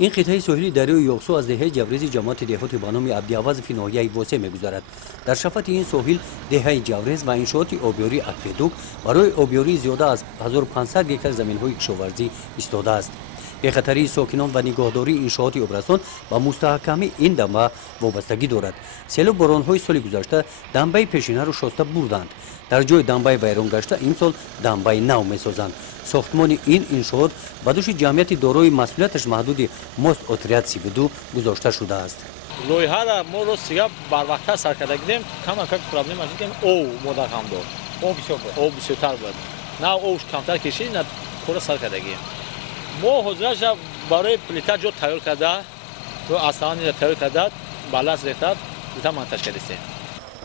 این قطعه ساحلی دریای یوغسو از دهه جوریز جماعت دهاتی به نام عبدی‌آواز فی ناحیه واسه می‌گذرد. در شفت این ساحل دهه جوریز و انشاءات آبیاری اکوادوک برای آبیاری زیاده از 1500 گکر زمین‌های کشاورزی ایستاده است. به خطری ساکنان و نگهداری انشاءات آبرسان و مستحکمی این دمبه وابستگی دارد. سیل باران‌های سال گذشته دمبه پیشینه را شسته بردند. در جای دمبه ویران گشته امسال دمبه نو می‌سازند. ساختمان این انشاءات به دوش جمعیت دارای مسئولیتش محدود مست اتریت 32 گذاشته شده است. لویها را ما رو سیگا بر وقت سر کرده گیریم کم پرابلم است که او مدر هم دار او بسیار بود نه اوش کمتر کشید نه کور سر کرده گیریم ما حضرش برای پلیتا جو تیار کرده رو آسانی تیار کرده بالاس ریخته پلیتا منتج کردیم.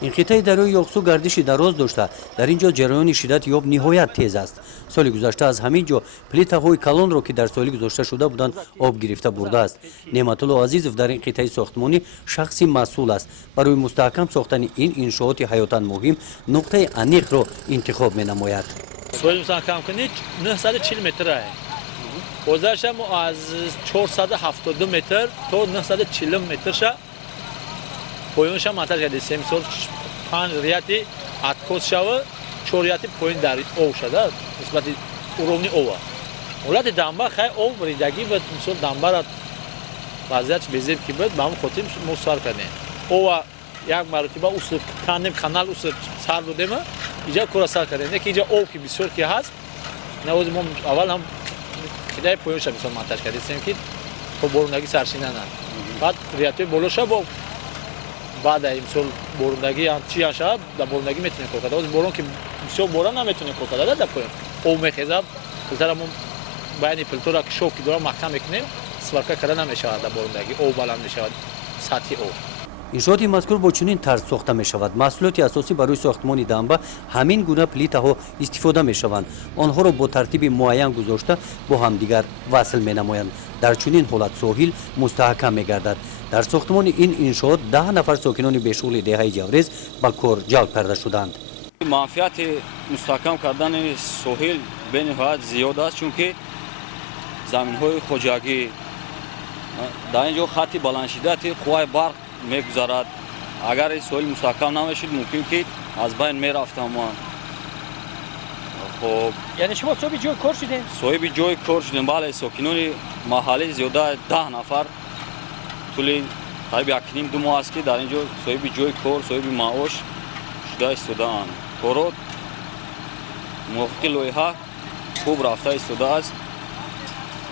این خطه دریای یوغسو گردشی دراز داشته در اینجا جریان شدت یاب نهایت تیز است. سال گذشته از همین جا پلیت‌های کلان را که در سال گذشته شده بودند آب گرفته برده است. نعمت الله عزیزов در این خطه ساختمانی شخصی مسئول است. برای مستحکم ساختن این انشاءات حیاتاً مهم نقطه انیق را انتخاب می‌نماید. سوال مستحکم کنید 940 متر است. گذشته ما از 472 متر تا 940 مترش پایانش هم منتج کردیم. مثلا 5 ریاتی اتکوس شوه 4 ریاتی پایین در او شده نسبت ارومی او. ولات دنبه خیلی او ریدگی بود. مثلا دنبه را وضعیت بزرگ کی بود با هم خودیم مصور کردیم. او یک مرتبه اصل کانال اصل سر دادیم اینجا کورا سر کردیم. نه که اینجا او کی بسیار کی هست نه از ما اول هم خدای پایانش مثلا منتج کردیم که تو بارندگی سرشینه نه. بعد ریاتی بلوشه با بعد امسال بارندگی هم چی شد در بارندگی میتونه کار کنه. از بارون که بسیار باران نمیتونه کار کنه در پایین او میخزه فیلترمون باید فیلتر که شوکی داره محکم میکنیم سوارکا کردن نمیشه در بارندگی او بلند میشه سطح او. انشاءات مذکور با چنین طرز ساخته می شود. محصولات اساسی برای ساختمان دنبه همین گونه پلیت‌ها استفاده می شوند. آنها را با ترتیب معین گذاشته با همدیگر وصل می نمایند. در چنین حالت ساحل مستحکم می گردد. در ساختمان این انشاءات 10 نفر ساکنان بیشغل دهه جوریز به کار جلب کرده شدند. منفعت مستحکم کردن ساحل به نهایت زیاد است چون که زمین‌های خوجاگی در اینجا خط بلندشدت قوای برق میگذارد. اگر این ساحل مستحکم نمیشد ممکن که از بین میرفتم. خب یعنی شما صاحب جای کار شدین؟ صاحب جای کار شدیم. بله ساکنان محله زیاده 10 نفر طول تقریبا 1.5-2 ماه است که در اینجا صاحب جای کار صاحب معاش شده استودان. کارات موافق لایحه خوب رفته استوده است.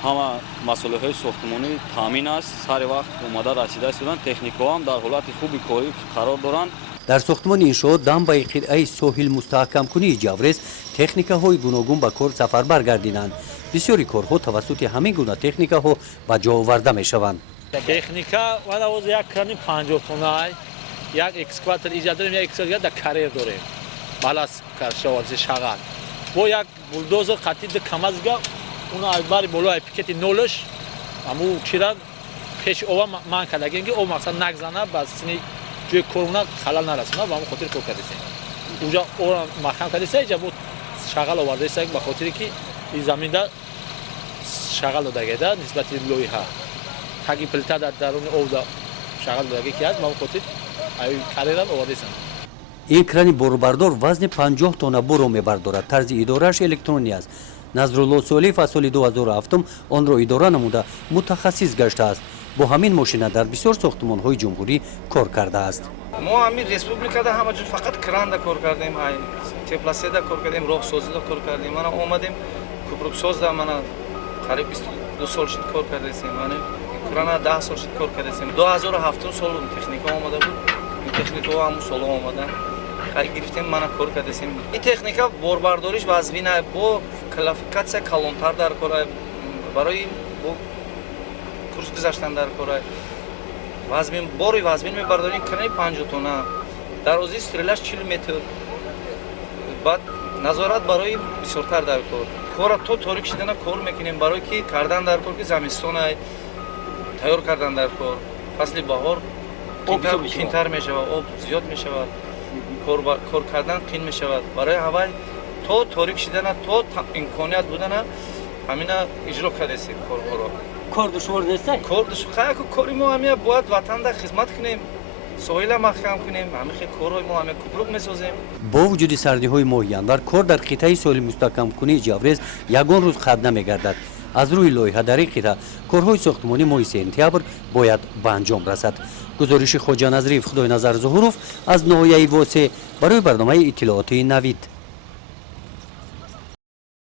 همه مسئله های ساختمانی تامین است. سر وقت اومده رسیده استودن. تکنیک‌ها هم در حالت خوبی کاری قرار دارند. در ساختمان انشاءات دنبه قطعه ساحل مستحکم کنی جوریز تکنیک‌های گوناگون به کار سفربر گردیدند. بسیاری کارها توسط همین گونه تکنیک‌ها به جا آورده می‌شوند. تکنیکا و از یک کرانی 50 تونای یک اکسکواتر ایجاد داریم یک اکسکواتر در کریر داریم بالاس کارشاورزی شغال با یک بولدوزر قطعی کم از گاه اون از باری بالا اپیکتی نولش امو چیرا پیش او من کردیم که او مثلا نگزنه بس جوی کرونا خلل نرسونه با همون خاطر کار کردیم اونجا او محکم کردیم اینجا بود شغال آورده است به خاطری که این زمین در شغال داده نسبت لویها تاکی پلیتا در درون او دا شغال داده که است ما خاطر ای کاریران آورده است. این کرانی بروبردار وزن 50 تن برو میبردارد. طرز ادارهش الکترونی است. نظرالله صالح سال 2007 آن را اداره نموده متخصص گشته است. با همین ماشین در بسیار ساختمان‌های جمهوری کار کرده است. ما همین ریسپوبلیکا همه جور فقط کران دا کار کردیم، تپلاسی دا کار کردیم، راه سازی دا کار کردیم. من اومدیم کوپروک ساز دا من قریب 22 سال شد کار کردیم. من کران 10 سال شد کار کردیم. 2007 سال تکنیکا اومده بود. این تکنیکا هم سال اومدن. خرید گرفتیم من کار کردیم. این تکنیکا باربرداریش وظیفه با کوالیفیکاسیا کلانتر در کار برای کورس گذاشتن در کار وزن باری وزن میبرداریم کنه 50 تن درازی استرلش 40 متر بعد نظارت برای بسیارتر در کار تو تاریک شدن کار میکنیم برای که کردن در کار که زمستون تیار کردن در کار فصل بهار کمتر میشه آب زیاد میشه کار کردن قین میشه برای هوای تو تاریک شدن تو امکانیت بودن ҳамина иҷро кардесем корҳоро. کار دشوار نیسته؟ کاری ما همه باید وطن را خدمت کنیم، ساحل محکم کنیم، همه کارهای ما همه کوپرک میسازیم. با وجود سردی‌های ماه январ کار در قطعه ساحل مستحکم‌کنی جاوریز یگان روز ختم نمی‌گردد. از روی لایحه در این قطعه کارهای ساختمانی ماه سپتامبر باید به انجام رسد. گزارش خواجه نظری خدای نظر ظهوروف از ناحیه واسه برای برنامه اطلاعاتی نوید.